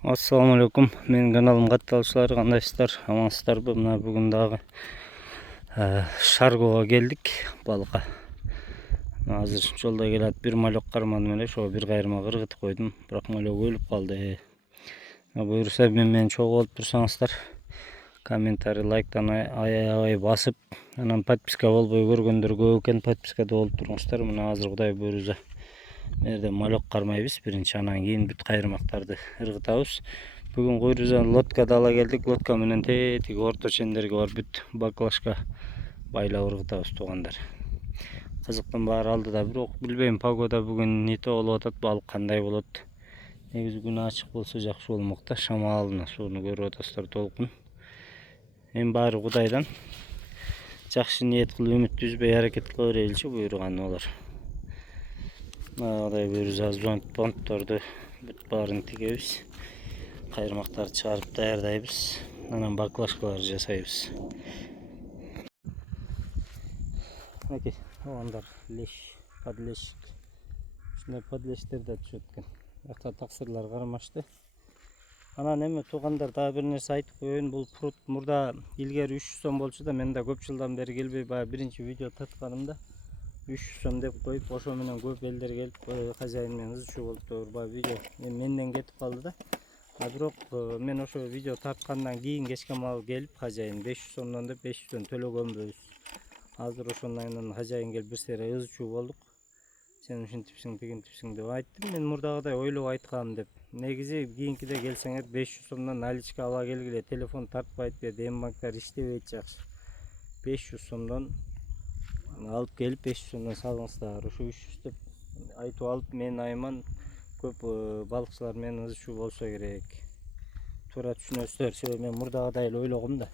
Assalamu alaikum. Менің каналым катталушылар, кандайсыздар? Амансыздарбы? Мына бүгүн дагы Шаргоға келдик балыкка. Азыр жолда келат бир малек кармандым эле, ошого бир кайрма кыргытып койдум. Бирок малек өлүп калды. Буюрса менен чогуу болуп турсаңыздар, комментарий, лайктан аябай басып, анан подписка болбой көргөндөр көп экен, подпискада болуп туруңуздар. Мына азыр Кудай буйрса Мерде малек кармайбыз биринчи, анан кийин бүт кайрмактарды ыргытабыз. Бүгүн куйрузан лодкада ала келдик. Лодка менен тетиги орто чендерге барып бүт баклашка байлап ыргытабыз туугандар. Кызыктын баары алдыда, бирок билбейм, погода бүгүн нете болуп атат, балык кандай болот. Негизи күн ачык болсо жакшы болмок да, шамалына сууну көрүп атасыздар, толкун. Эми баары Кудайдан. Жакшы ниет кылып үмүттү үзбөй аракет кыла береличи, буйруганы болор. Мындай буюрса зонтторду бүт баарын тигебиз. Кайрмактарды чыгарып даярдайбыз. Анан баклашкаларды жасайбыз. Мынакей, оңдар леш, подлешик. Ушундай подлештер да түшөт экен. Жакта таксырлар кармашты. Анан эми туугандар, дагы бир нерсе айтып коеюн. Бул пруд мурда илгери 300 сом болчу да, мен да көп жылдан бери келбей баягы биринчи видео тартканымда 300 сом деп коюп, ошо менен көп элдер келип хозяин менен ызчуу болуптур. Баягы видео менден кетип калды да. Бирок мен ошо видео тарткандан кийин кечке маал келип хозяин 500 сомдон деп 500дөн төлөгөнбүз. Азыр ошондон хозяин келип бир сере ызчуу болдук. Сен ушинтипсиң, тигинтипсиң деп айттым. Мен мурдагыдай ойлоп айткам деп. Негизи кийинкиде келсеңер 500 сомдон наличка ала келгиле, телефон тартпайт берди, банктар иштебейт жакшы. 500 сомдон алып келип 500 сомдон салыңыздар. Ошо 300 деп айтып алып, мен айман көп балыкчылар менен ызчуу болсо керек. Туура түшүнөсүздөр, себеби мен мурдагыдай эле ойлогом да.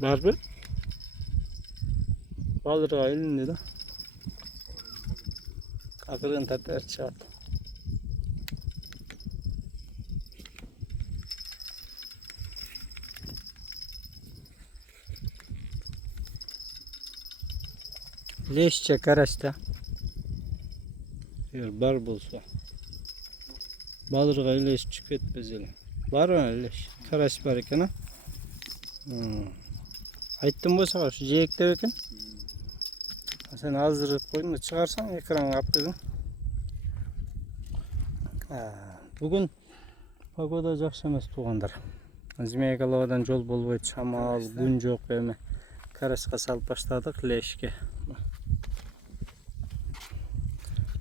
Барбы? Балырга илинди да. Акырын татар чыгат. Лешче, карашта. Бар болсо. Балырга илеш чыгып кетпес эле. Барбы леш? Караш бар экен, а? Айттым го сага, ушу жээктеп экен. Сен азырып койдун да, чыгарсаң экранга алып келиң. Бүгүн погода жакшы эмес туугандар. Змейголовадан жол болбойт, шамал, күн жок. Эми карашка салып баштадык лешке.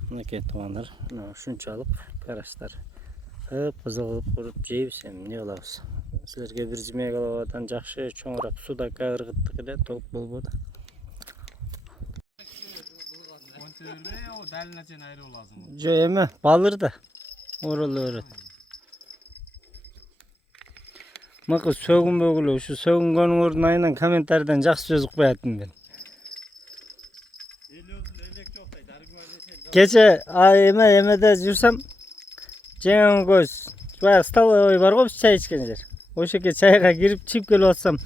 Мынакей туугандар, мына ушунчалык караштар. Кызыл куруп жейбиз, эми эмне кылабыз? Силерге бир Змейголовадан жакшы чоңураак судака ыргыттык эле, толук болбоду. Жо эме балыр да ороло берет. Мыкы сөгүнбөгүлө, ушу сөгүнгөнүңөрдүн айынан комментарийден жакшы сөз укпай аттым мен. Кече эмеде жүрсөм, жеңен көз баягы столовый бар го, биз чай ичкен жер. Ошоке чайга кирип чыгып келип атсам,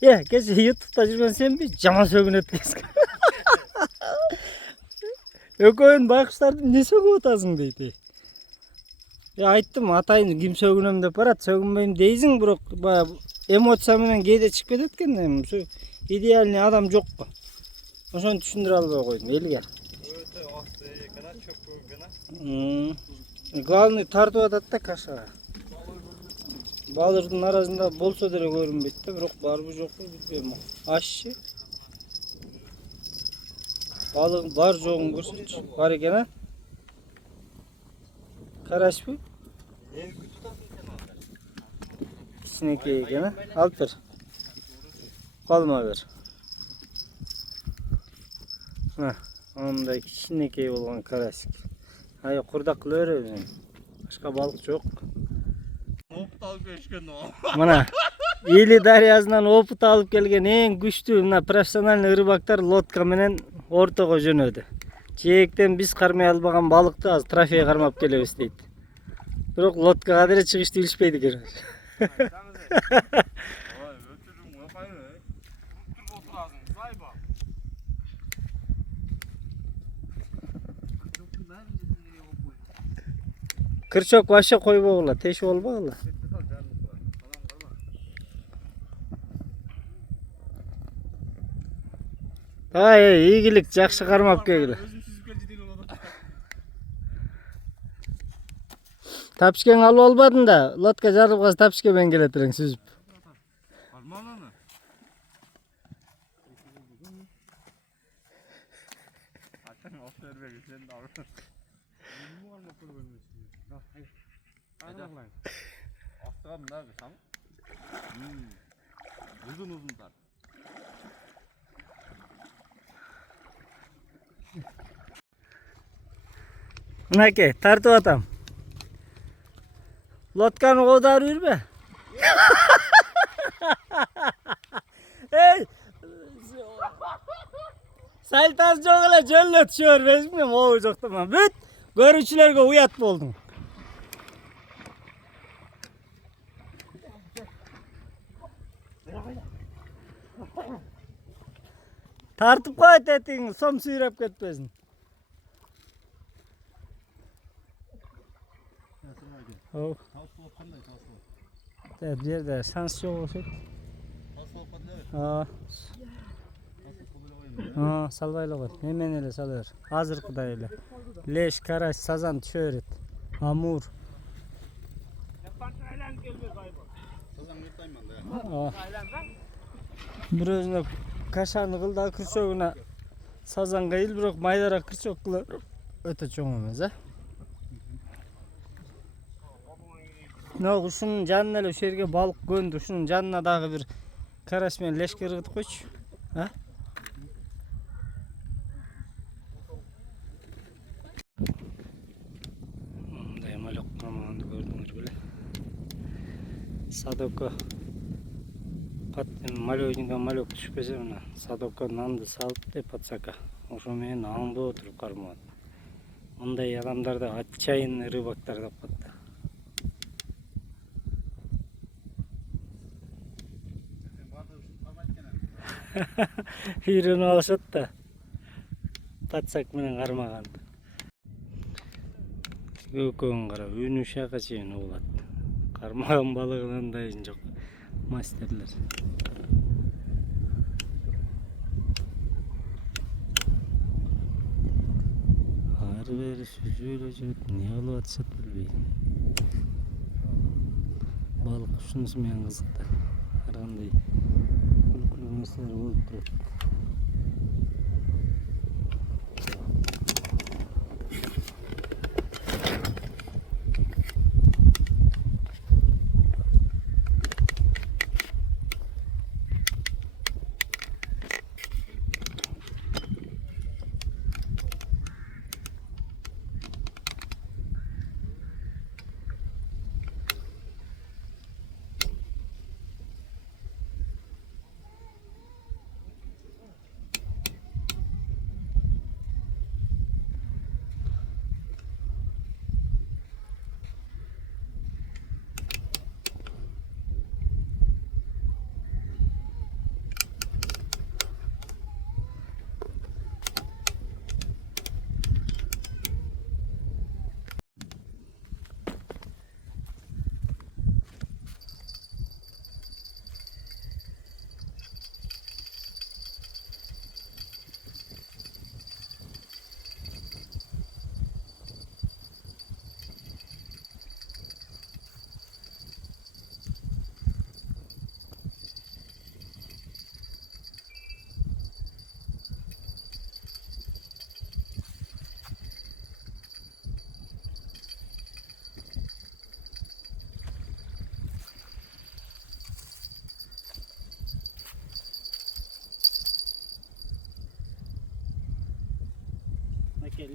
кече ютубта жүргөн сенби? Жаман сөгүнөт экенсиң. Экөөүн байкуштарды эмне сөгүп атасың дейт. Айттым, атайын ким сөгүнөм деп барат, сөгүнбөйм дейсиң, бирок баягы эмоция менен кээде чыгып кетет экен. Идеальный адам жок го. Ошону түшүндүрө албай койдум элге. Главный тартып атат да кашага. Балырдын арасында болсо деле көрүнбөйт да, бирок барбы жокпу билбейм. Ашчы. Балык бар жогун көрсөтчү. Бар экен, а? Карашпы? Кичинекей экен, а? Алып бер. Колума бер. Мындай кичинекей болгон карасик. Курдак кыла беребиз. Башка балык жок. Опут алып келишкен о. Мына Или дарыясынан опут алып келген эң күчтүү мына профессиональный рыбактар лодка менен ортого жөнөдү. Жээктен биз кармай албаган балыкты азыр трофей кармап келебиз дейт. Бирок лодкага деле чыгышты билишпейт экен. Kırçok başa koyboğula, teşi olbağıla. Ay, iyigilik, жақсы қармап келгілі. Тапшкен алып албадың да, лодка жарып қаз тапшкемен келетірің сүзіп. Uzun tar. Мінеке, тартып атам. Лодканы қодар үрбе. Ей! Сальтасы жоқ әлі жөлі түшөр, безмем, оғы жоқтыман. Бүт, көрушілерге ұят болдың. Тартып қойт етіңіз, сом сүйреп кетпесін. Оу. Бұл жерде шанс жоқ олшайды. Салбайлы ғой. Немен еле салыр. Азырқыда еле. Леш, карась, сазан түшөрет. Амур. Bir özüne kaşarını kılda kırçoğuna sazan kıyıl bırak maydara kırçoğ kılı öte çoğumamız ha. Ne şunun canına öyle şerge balık göndü. Şunun canına dağı bir karasmen leş kırgıt koç. Ha? Bunday malok kamandı gördünüz bile. Sadoko малёненько малек түшпесе мына садокко нанды салып деп пацака ошо менен аңдып отуруп кармап. Мындай адамдарды отчаянный рыбактар деп катты. Үйрөнүп алышат да. Пацак менен кармаганды. Көкөгүн кара, үнү шака чейин болот. Кармаган балыгынан дайын жок. Masterler. Ağrı verir, şöyle ne alıp atışat bilmeyin. Balık şunun meyen kızıkta. Aranday. Kulkulu mesleler olup durur.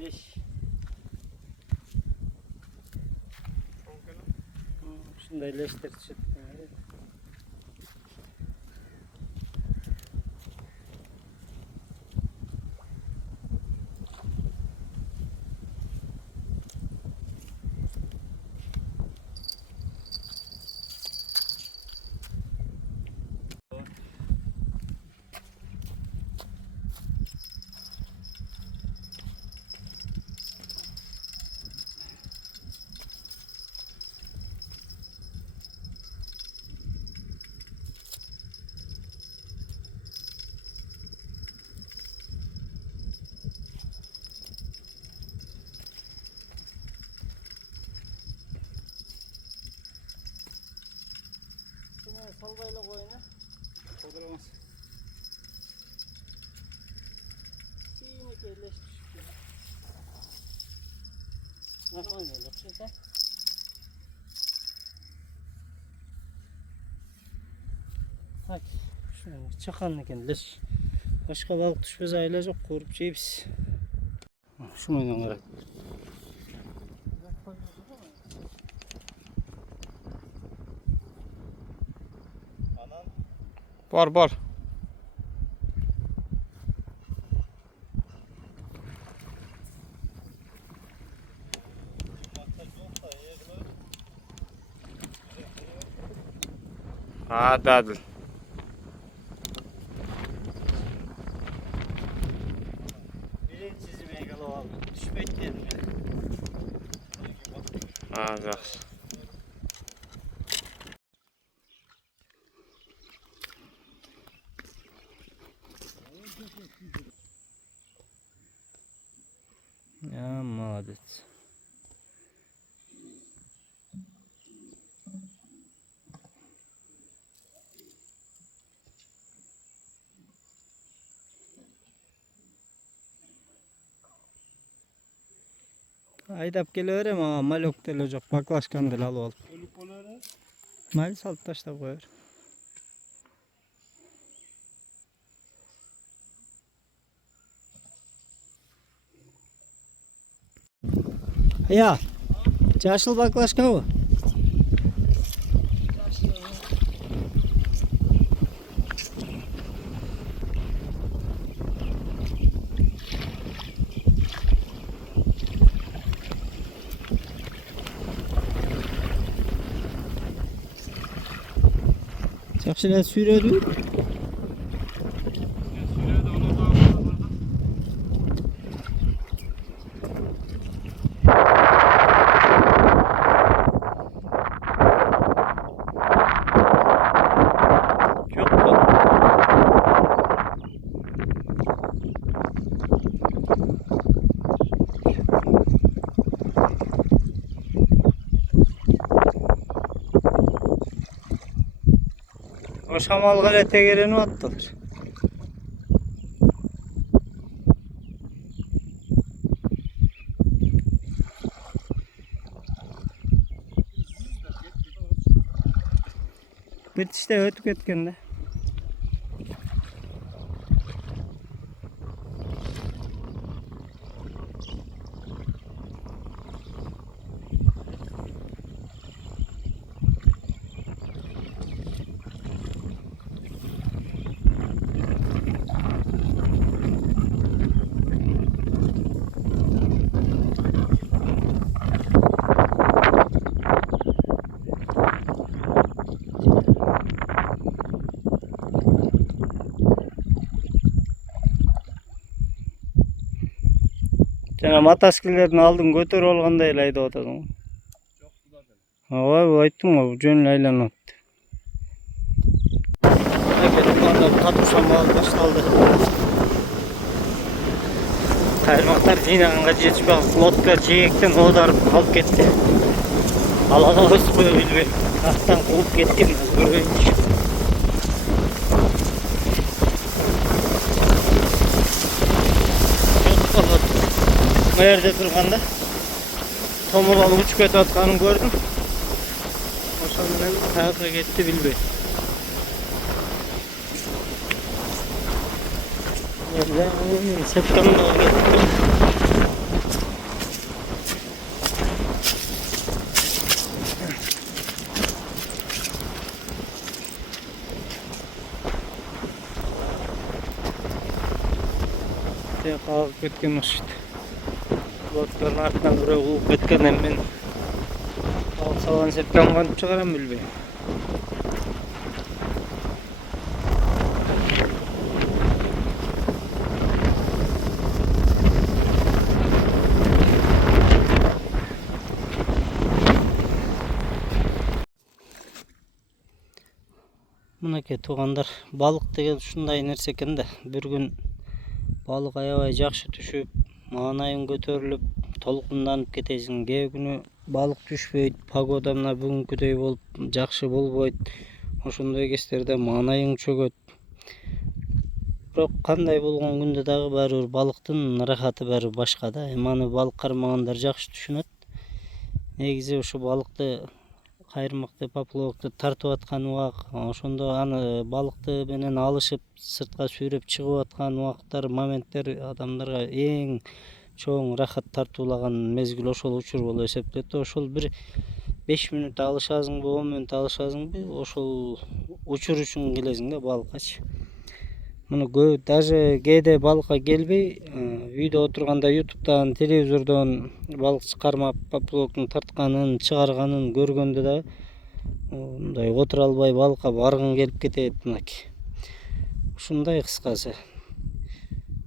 Leş. Şunday leştir çıktı. salbayla koyunu. Kaldıramaz. Yine birleştir. Normal böyle şurada. Hadi şöyle çıkan ekenler. Başka balık düşmez ayılacak korup jeybiz. Şu muydan kadar? Var. Hadi. Birinci çizime yakalayalım. Düşmek dedim ya. Hadi. Ya молодец. Aydap geliyorum ama malok delecek baklaşkan del alıp. Ölüp oları. Mal salıp taşla koyar. Ya, çarşıl baklaşka mı? Çarşılar sürüyor. Çok bak. O şamalgar ete geleni attılar. Bir işte ötük etkende. Jana mataskillerini aldın götür olganda elaydı otadın. Ava aytdım o jönlü aylanıptı. Evet, tatuşan bağlı başlandı. Kaymaklar jinaganга жетишпей лодка жээктен оодарып алып кетти. Ала алабызбы билбейм. Аттан кууп кеттим, көрөйүнчү. Bu yerde durganda tomul alıp uçup ketip atkанын gördüm. Oşan менен kayakka кетти билбейм. Septem'de geldi. Kalkıp ketken işte. Lotların artından buraya ulup ketkenden men balık salgan sepken kanıp çıkaram bilbeyim. Мынакей туугандар, балык деген ушундай нерсе экен да. Bir gün balık аябай жакшы түшүп, маанайың көтөрүлүп, толкунданып кетесиң. Кээ күнү balık түшпөйт, погода мына бүгүнкүдөй болуп жакшы болбойт. ошондой кездерде маанайың чөгөт. Бирок кандай болгон күндө дагы баары бир балыктын ырахаты баары башка да. Эми аны балык кармагандар жакшы түшүнөт. Негизи ушу балыкты кайрмакты, поплавокты тартып аткан убак, ошондо аны балыкты менен алышып сыртка сүйрөп чыгып аткан убакыттар, моменттер адамдарга эң чоң ырахат тартуулаган мезгил ошол учур болуп эсептелет. Ошол бир 5 мүнөт алышасыңбы, 10 мүнөт алышасыңбы, ошол учур үчүн келесиң да балыккачы. Муну даже кээде балыкка келбей, үйдө отурганда ютубтан, телевизордон балык кармап, поплавоктун тартканын, чыгарганын көргөндө да мындай отура албай балыкка баргың келип кетет мынакей. Ушундай кыскасы.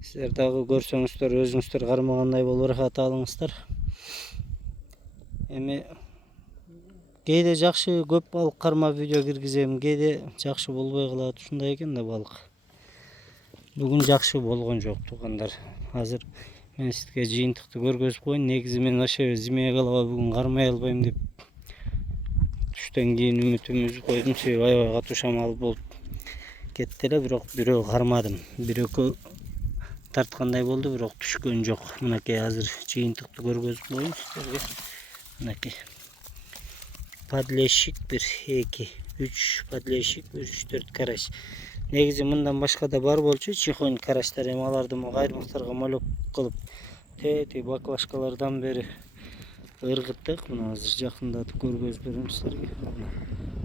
Силер дагы көрсөңүздөр, өзүңүздөр кармагандай болуп ырахат алыңыздар. Эми кээде жакшы көп балык кармап видео киргизем, кээде жакшы болбой калат. Ушундай экен да балык. Бүгүн жакшы болгон жок туугандар. Азыр мен сизге жыйынтыкты көргөзүп коеюн. Негизи мен ошо зимея калаба бүгүн кармай албайм деп түштөн кийин үмүтүмдү үзүп койдум. Себеби аябай катуу шамал болуп кетти эле, бирок бирөө кармадым. Бирөкө тарткандай болду, бирок түшкөн жок. Мынакей азыр жыйынтыкты көргөзүп коеюн сиздерге. Мынакей. Подлещик 1, 2, 3 подлещик, 3-4 карась. Негизи мындан башка да бар болчу чихонь карачтар. Эми аларды кайрмактарга малек кылып тети баклажкалардан бери ыргыттык. Мына азыр жакындатып көргөзүп берем силерге.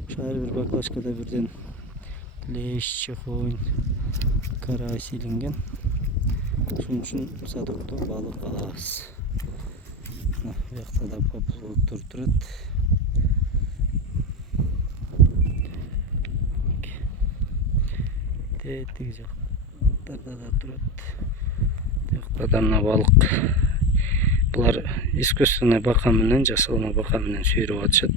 Ошо ар бир баклажкада бирден лещ, чихонь, карась илинген. Ошон үчүн садоктоо балык алабыз. Бу жакта да поплавоктор турат. Тиги жактарда да турат. Тиякта да мына балык. Булар искусственный бака менен, жасалма бака менен сүйрөп атышат.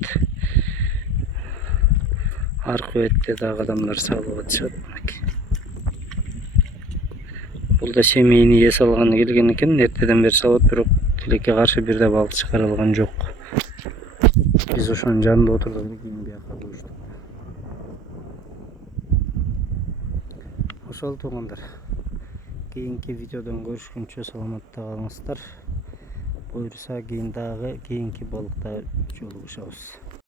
Аркы бетте дагы адамдар салып атышат. Бул да семейный эс алганы келген экен. Эртеден бери салат, бирок тилекке каршы бир да балык чыгара алган жок. Биз ошонун жанында отурдук, кийин бияка коюштук. Ошол туугандар. Кийинки видеодон көрүшкөнчө саламатта калыңыздар. Буюрса кийин дагы кийинки балыкта жолугушабыз.